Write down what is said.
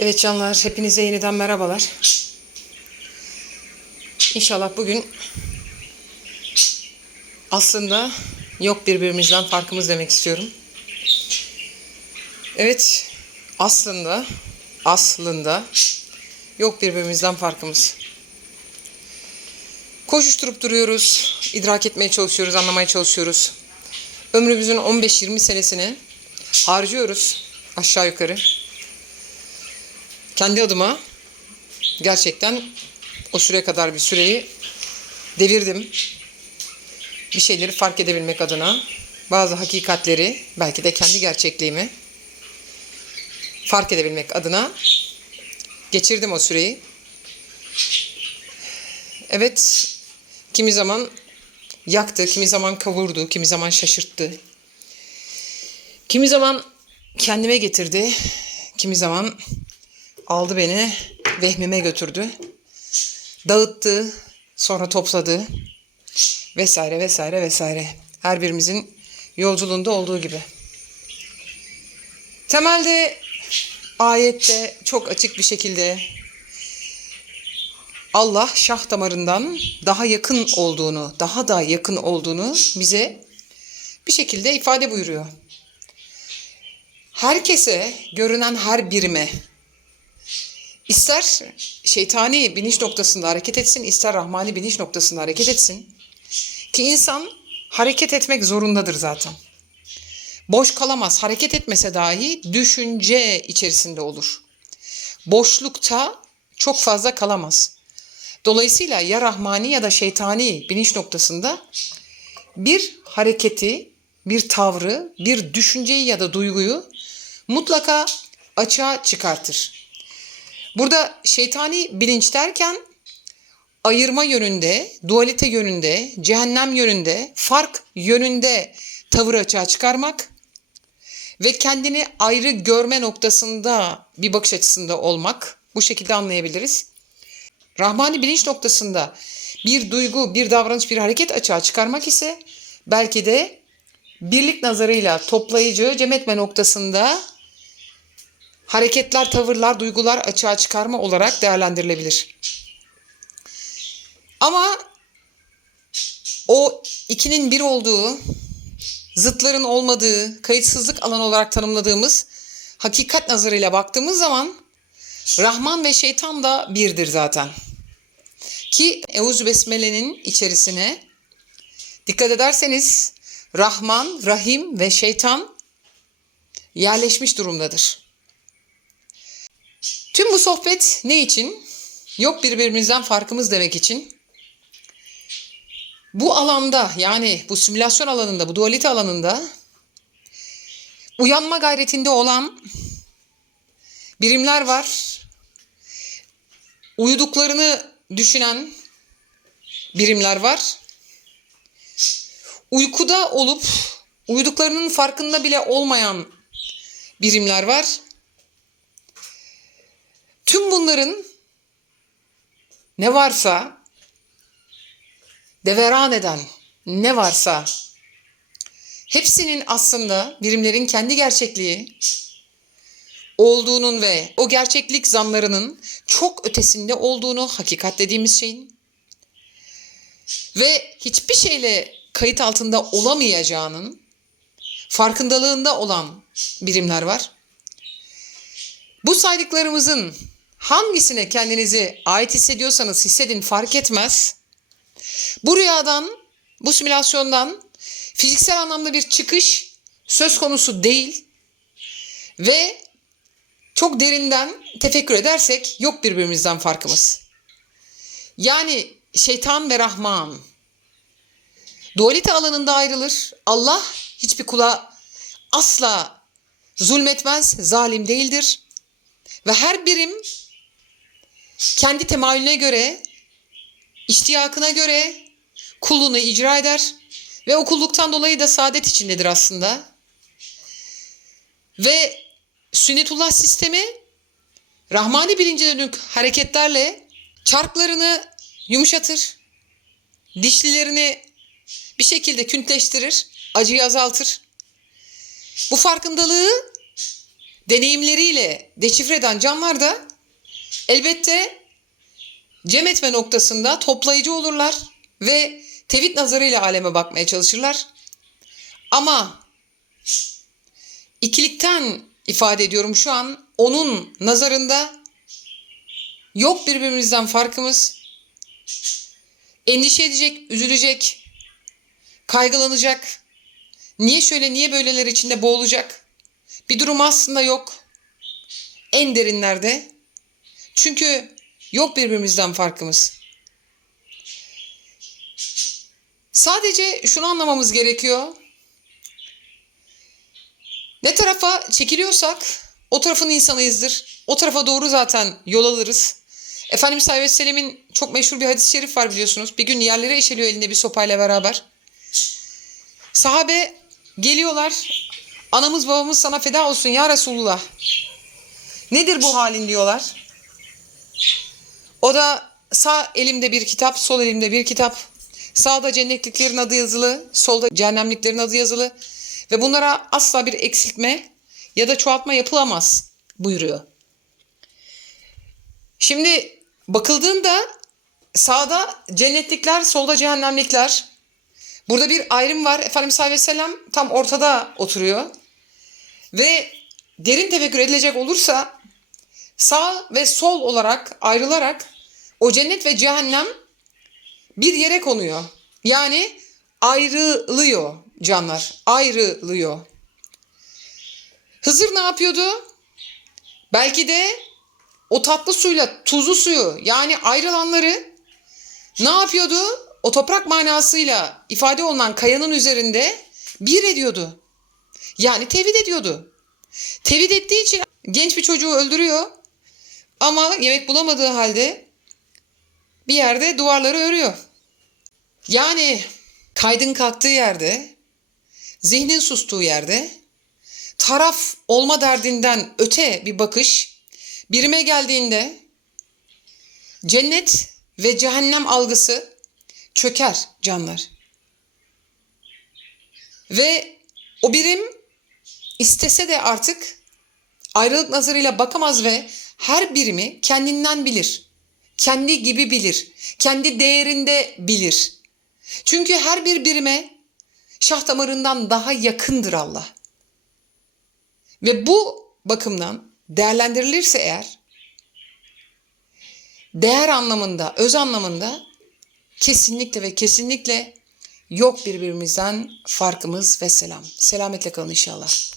Evet canlar, hepinize yeniden merhabalar. İnşallah bugün aslında yok birbirimizden farkımız demek istiyorum. Evet, aslında, aslında yok birbirimizden farkımız. Koşuşturup duruyoruz, idrak etmeye çalışıyoruz, anlamaya çalışıyoruz. Ömrümüzün 15-20 senesini harcıyoruz aşağı yukarı kendi adıma gerçekten o süre kadar bir süreyi devirdim. Bir şeyleri fark edebilmek adına bazı hakikatleri belki de kendi gerçekliğimi fark edebilmek adına geçirdim o süreyi. Evet, kimi zaman yaktı, kimi zaman kavurdu, kimi zaman şaşırttı. Kimi zaman kendime getirdi, kimi zaman aldı beni vehmime götürdü. Dağıttı, sonra topladı vesaire vesaire vesaire. Her birimizin yolculuğunda olduğu gibi. Temelde ayette çok açık bir şekilde Allah şah damarından daha yakın olduğunu, daha da yakın olduğunu bize bir şekilde ifade buyuruyor. Herkese, görünen her birime İster şeytani bilinç noktasında hareket etsin, ister rahmani bilinç noktasında hareket etsin. Ki insan hareket etmek zorundadır zaten. Boş kalamaz. Hareket etmese dahi düşünce içerisinde olur. Boşlukta çok fazla kalamaz. Dolayısıyla ya rahmani ya da şeytani bilinç noktasında bir hareketi, bir tavrı, bir düşünceyi ya da duyguyu mutlaka açığa çıkartır. Burada şeytani bilinç derken ayırma yönünde, dualite yönünde, cehennem yönünde, fark yönünde tavır açığa çıkarmak ve kendini ayrı görme noktasında bir bakış açısında olmak bu şekilde anlayabiliriz. Rahmani bilinç noktasında bir duygu, bir davranış, bir hareket açığa çıkarmak ise belki de birlik nazarıyla toplayıcı cem etme noktasında hareketler, tavırlar, duygular açığa çıkarma olarak değerlendirilebilir. Ama o ikinin bir olduğu, zıtların olmadığı, kayıtsızlık alanı olarak tanımladığımız hakikat nazarıyla baktığımız zaman Rahman ve şeytan da birdir zaten. Ki Eûzü Besmele'nin içerisine dikkat ederseniz Rahman, Rahim ve şeytan yerleşmiş durumdadır. Tüm bu sohbet ne için? Yok birbirimizden farkımız demek için. Bu alanda yani bu simülasyon alanında, bu dualite alanında uyanma gayretinde olan birimler var. Uyuduklarını düşünen birimler var. Uykuda olup uyuduklarının farkında bile olmayan birimler var. Tüm bunların ne varsa deveran eden ne varsa hepsinin aslında birimlerin kendi gerçekliği olduğunun ve o gerçeklik zanlarının çok ötesinde olduğunu hakikat dediğimiz şeyin ve hiçbir şeyle kayıt altında olamayacağının farkındalığında olan birimler var. Bu saydıklarımızın hangisine kendinizi ait hissediyorsanız hissedin fark etmez. Bu rüyadan, bu simülasyondan fiziksel anlamda bir çıkış söz konusu değil ve çok derinden tefekkür edersek yok birbirimizden farkımız. Yani şeytan ve Rahman dualite alanında ayrılır. Allah hiçbir kula asla zulmetmez, zalim değildir. Ve her birim kendi temayülüne göre, iştiyakına göre kulluğunu icra eder ve o kulluktan dolayı da saadet içindedir aslında. Ve sünnetullah sistemi Rahmani bilince dönük hareketlerle çarklarını yumuşatır, dişlilerini bir şekilde küntleştirir, acıyı azaltır. Bu farkındalığı deneyimleriyle deşifre eden canlar da elbette cem etme noktasında toplayıcı olurlar ve tevhid nazarıyla aleme bakmaya çalışırlar. Ama ikilikten ifade ediyorum şu an onun nazarında yok birbirimizden farkımız. Endişe edecek, üzülecek, kaygılanacak. Niye şöyle, niye böyleler içinde boğulacak? Bir durum aslında yok. En derinlerde. Çünkü yok birbirimizden farkımız. Sadece şunu anlamamız gerekiyor. Ne tarafa çekiliyorsak o tarafın insanıyızdır. O tarafa doğru zaten yol alırız. Efendimiz Aleyhisselam'ın çok meşhur bir hadis-i şerif var biliyorsunuz. Bir gün yerlere eşeliyor elinde bir sopayla beraber. Sahabe geliyorlar. Anamız babamız sana feda olsun ya Resulullah. Nedir bu halin diyorlar. O da sağ elimde bir kitap, sol elimde bir kitap. Sağda cennetliklerin adı yazılı, solda cehennemliklerin adı yazılı. Ve bunlara asla bir eksiltme ya da çoğaltma yapılamaz buyuruyor. Şimdi bakıldığında sağda cennetlikler, solda cehennemlikler. Burada bir ayrım var. Efendimiz Aleyhisselatü Vesselam tam ortada oturuyor. Ve derin tefekkür edilecek olursa sağ ve sol olarak ayrılarak o cennet ve cehennem bir yere konuyor. Yani ayrılıyor canlar. Ayrılıyor. Hızır ne yapıyordu? Belki de o tatlı suyla tuzlu suyu yani ayrılanları ne yapıyordu? O toprak manasıyla ifade olunan kayanın üzerinde bir ediyordu. Yani tevhid ediyordu. Tevhid ettiği için genç bir çocuğu öldürüyor. Ama yemek bulamadığı halde bir yerde duvarları örüyor. Yani kaydın kalktığı yerde, zihnin sustuğu yerde, taraf olma derdinden öte bir bakış, birime geldiğinde cennet ve cehennem algısı çöker canlar. Ve o birim istese de artık ayrılık nazarıyla bakamaz ve her birimi kendinden bilir. Kendi gibi bilir. Kendi değerinde bilir. Çünkü her bir birime şah damarından daha yakındır Allah. Ve bu bakımdan değerlendirilirse eğer değer anlamında, öz anlamında kesinlikle ve kesinlikle yok birbirimizden farkımız ve selam. Selametle kalın inşallah.